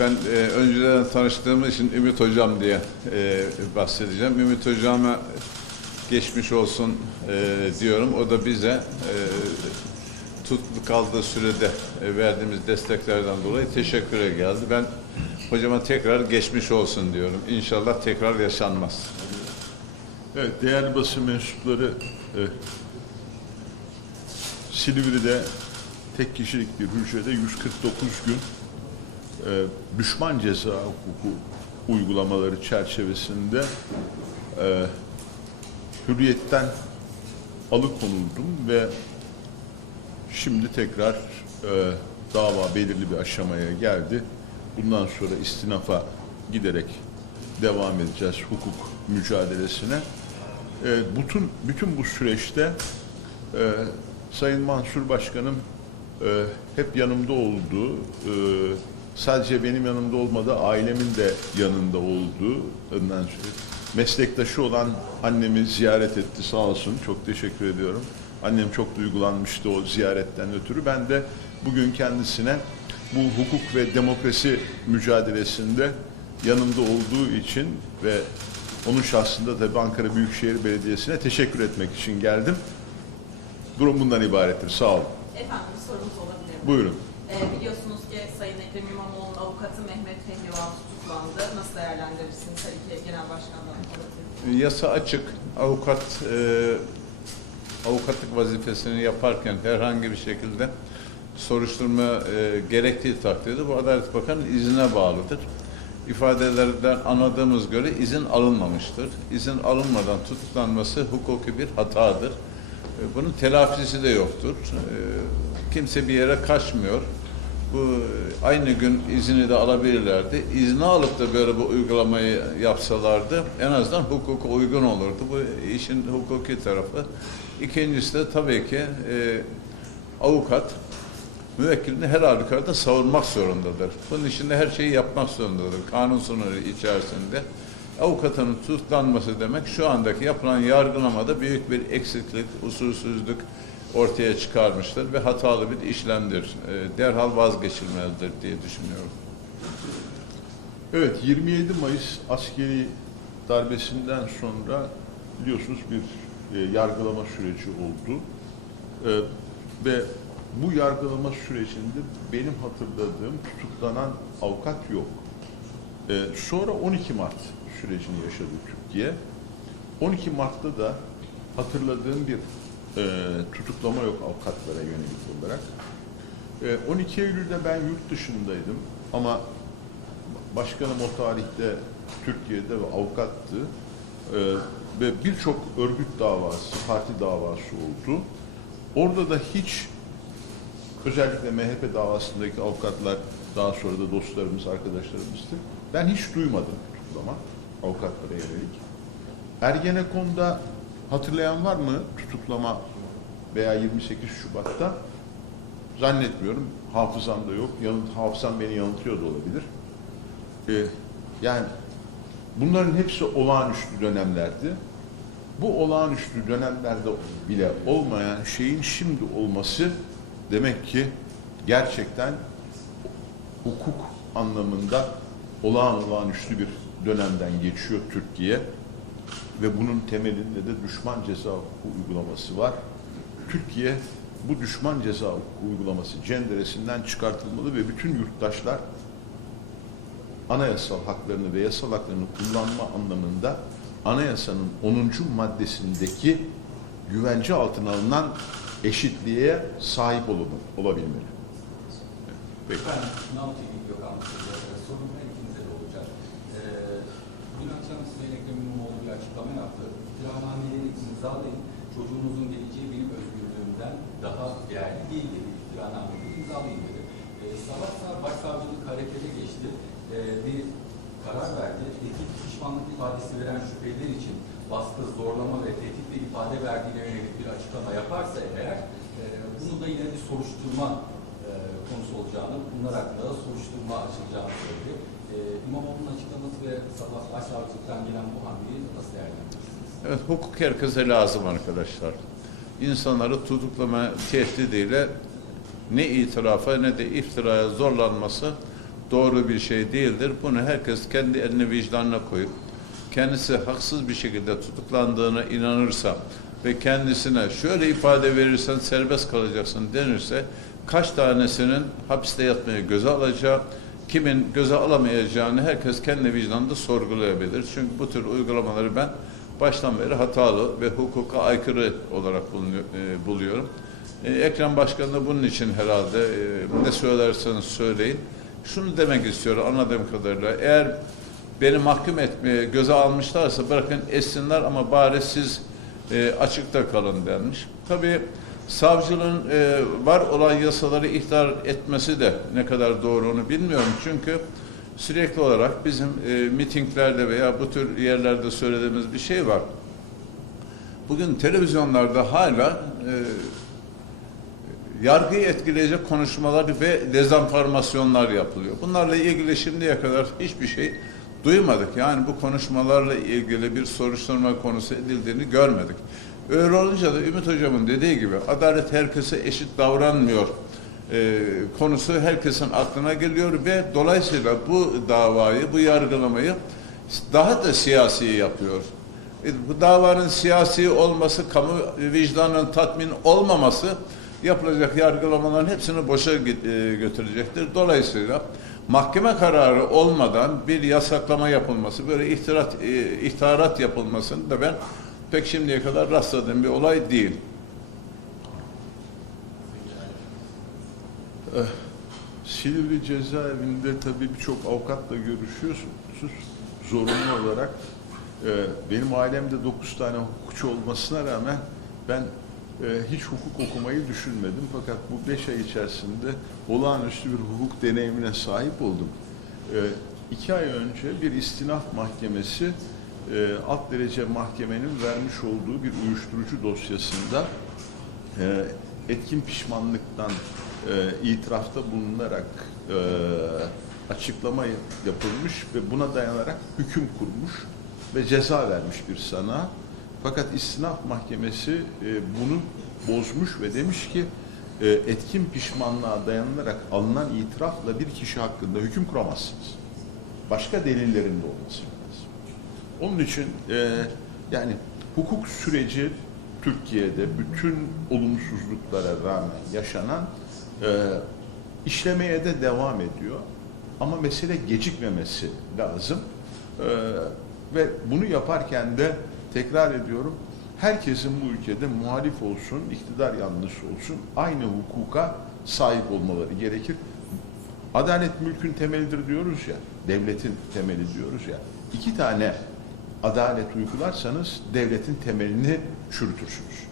Ben e, önceden tanıştığım için Ümit Hocam diye e, bahsedeceğim. Ümit Hocam'a geçmiş olsun e, diyorum. O da bize e, tutlu kaldığı sürede e, verdiğimiz desteklerden dolayı teşekküre geldi. Ben hocama tekrar geçmiş olsun diyorum. İnşallah tekrar yaşanmaz. Evet, değerli basın mensupları e, Silivri'de tek kişilik bir hücrede 149 gün e, düşman ceza hukuku uygulamaları çerçevesinde e, hürriyetten alıkonuldum ve şimdi tekrar e, dava belirli bir aşamaya geldi. Bundan sonra istinafa giderek devam edeceğiz hukuk mücadelesine. E, bütün bütün bu süreçte e, Sayın Mansur Başkanım e, hep yanımda oldu. E, sadece benim yanımda olmadı, ailemin de yanında oldu. Ondan meslektaşı olan annemi ziyaret etti sağ olsun. Çok teşekkür ediyorum. Annem çok duygulanmıştı o ziyaretten ötürü. Ben de bugün kendisine bu hukuk ve demokrasi mücadelesinde yanımda olduğu için ve onun şahsında tabii Ankara Büyükşehir Belediyesi'ne teşekkür etmek için geldim. Durum bundan ibarettir. Sağ olun. Efendim sorumuz olabilir mi? Buyurun. Ee, biliyorsunuz ki Sayın Ekrem İmamoğlu'nun avukatı Mehmet Pehlivan tutuklandı. Nasıl değerlendirirsiniz? Her iki genel başkandan. Yasa açık. Avukat e, avukatlık vazifesini yaparken herhangi bir şekilde soruşturma e, gerektiği takdirde bu Adalet Bakanı iznine bağlıdır. İfadelerden anladığımız göre izin alınmamıştır. İzin alınmadan tutuklanması hukuki bir hatadır. E, bunun telafisi de yoktur. E, kimse bir yere kaçmıyor. Bu aynı gün izni de alabilirlerdi. İzni alıp da böyle bu uygulamayı yapsalardı en azından hukuka uygun olurdu. Bu işin hukuki tarafı. İkincisi de tabii ki e, avukat müvekkilini her halükarda savunmak zorundadır. Bunun için de her şeyi yapmak zorundadır. Kanun sınırı içerisinde. Avukatın tutuklanması demek şu andaki yapılan yargılamada büyük bir eksiklik, usulsüzlük ortaya çıkarmıştır ve hatalı bir işlemdir. E, derhal vazgeçilmelidir diye düşünüyorum. Evet, 27 Mayıs askeri darbesinden sonra biliyorsunuz bir e, yargılama süreci oldu. E, ve bu yargılama sürecinde benim hatırladığım tutuklanan avukat yok. E, sonra 12 Mart sürecini yaşadı Türkiye. 12 Mart'ta da hatırladığım bir e, tutuklama yok avukatlara yönelik olarak. E, 12 Eylül'de ben yurt dışındaydım ama başkanım o tarihte Türkiye'de ve avukattı. Ee, ve birçok örgüt davası, parti davası oldu. Orada da hiç özellikle MHP davasındaki avukatlar daha sonra da dostlarımız, arkadaşlarımızdı. Ben hiç duymadım tutuklama avukatlara yönelik. Ergenekon'da hatırlayan var mı tutuklama veya 28 Şubat'ta? Zannetmiyorum. Hafızamda yok. Yanıt, hafızam beni yanıltıyor da olabilir. Ee, yani bunların hepsi olağanüstü dönemlerdi. Bu olağanüstü dönemlerde bile olmayan şeyin şimdi olması demek ki gerçekten hukuk anlamında olağan olağanüstü bir dönemden geçiyor Türkiye ve bunun temelinde de düşman ceza hukuku uygulaması var. Türkiye bu düşman ceza hukuku uygulaması cenderesinden çıkartılmalı ve bütün yurttaşlar anayasal haklarını ve yasal haklarını kullanma anlamında anayasanın 10. maddesindeki güvence altına alınan eşitliğe sahip olun- olabilmeli. Peki. Ben sınav teknik yok anlatacağım. Sorun her ikinize de olacak. Ee, dün akşam Sayın Ekrem İmamoğlu bir açıklama yaptı. İftirahaneleri imzalayın. Çocuğunuzun geleceği benim özgürlüğümden daha değerli değil dedi. İftirahaneleri imzalayın dedi. Ee, sabah sabah başsavcılık harekete geçti. Ee, bir karar verdi. Tehdit pişmanlık ifadesi veren şüpheliler için baskı, zorlama ve tehditle ifade verdiğine yönelik bir açıklama yaparsa eğer e, bunu da yine bir soruşturma e, konusu olacağını, bunlar hakkında da soruşturma açılacağını söyledi. E, İmamoğlu'nun açıklaması ve sabah başsavcılıktan gelen bu hamleyi nasıl değerlendirirsiniz? Evet, hukuk herkese lazım arkadaşlar. İnsanları tutuklama tehdidiyle ne itirafa ne de iftiraya zorlanması doğru bir şey değildir. Bunu herkes kendi eline vicdanına koyup kendisi haksız bir şekilde tutuklandığına inanırsa ve kendisine şöyle ifade verirsen serbest kalacaksın denirse kaç tanesinin hapiste yatmaya göze alacağı, kimin göze alamayacağını herkes kendi vicdanında sorgulayabilir. Çünkü bu tür uygulamaları ben baştan beri hatalı ve hukuka aykırı olarak e, buluyorum. E, Ekrem Başkan da bunun için herhalde e, ne söylerseniz söyleyin. Şunu demek istiyorum anladığım kadarıyla. Eğer beni mahkum etmeye göze almışlarsa bırakın etsinler ama bari siz açıkta kalın denmiş. Tabii savcılığın e, var olan yasaları ihlal etmesi de ne kadar doğru onu bilmiyorum. Çünkü sürekli olarak bizim e, mitinglerde veya bu tür yerlerde söylediğimiz bir şey var. Bugün televizyonlarda hala e, yargıyı etkileyecek konuşmalar ve dezenformasyonlar yapılıyor. Bunlarla ilgili şimdiye kadar hiçbir şey duymadık. Yani bu konuşmalarla ilgili bir soruşturma konusu edildiğini görmedik. Öyle olunca da Ümit Hocam'ın dediği gibi adalet herkese eşit davranmıyor e, konusu herkesin aklına geliyor ve dolayısıyla bu davayı, bu yargılamayı daha da siyasi yapıyor. E, bu davanın siyasi olması, kamu vicdanının tatmin olmaması yapılacak yargılamaların hepsini boşa e, götürecektir. Dolayısıyla mahkeme kararı olmadan bir yasaklama yapılması, böyle ihtirat, e, ihtarat yapılmasını da ben pek şimdiye kadar rastladığım bir olay değil. Silivri cezaevinde tabii birçok avukatla görüşüyorsunuz. Zorunlu olarak e, benim ailemde 9 tane hukukçu olmasına rağmen ben e, hiç hukuk okumayı düşünmedim. Fakat bu 5 ay içerisinde olağanüstü bir hukuk deneyimine sahip oldum. E, iki ay önce bir istinaf mahkemesi e, alt derece mahkemenin vermiş olduğu bir uyuşturucu dosyasında etkin pişmanlıktan e, itirafta bulunarak e, açıklama yapılmış ve buna dayanarak hüküm kurmuş ve ceza vermiş bir sana. Fakat istinaf mahkemesi e, bunu bozmuş ve demiş ki e, etkin pişmanlığa dayanılarak alınan itirafla bir kişi hakkında hüküm kuramazsınız. Başka delillerin de olması lazım. Onun için e, yani hukuk süreci Türkiye'de bütün olumsuzluklara rağmen yaşanan e, işlemeye de devam ediyor. Ama mesele gecikmemesi lazım. E, ve bunu yaparken de tekrar ediyorum herkesin bu ülkede muhalif olsun, iktidar yanlısı olsun aynı hukuka sahip olmaları gerekir. Adalet mülkün temelidir diyoruz ya, devletin temeli diyoruz ya. İki tane adalet uygularsanız devletin temelini çürütürsünüz.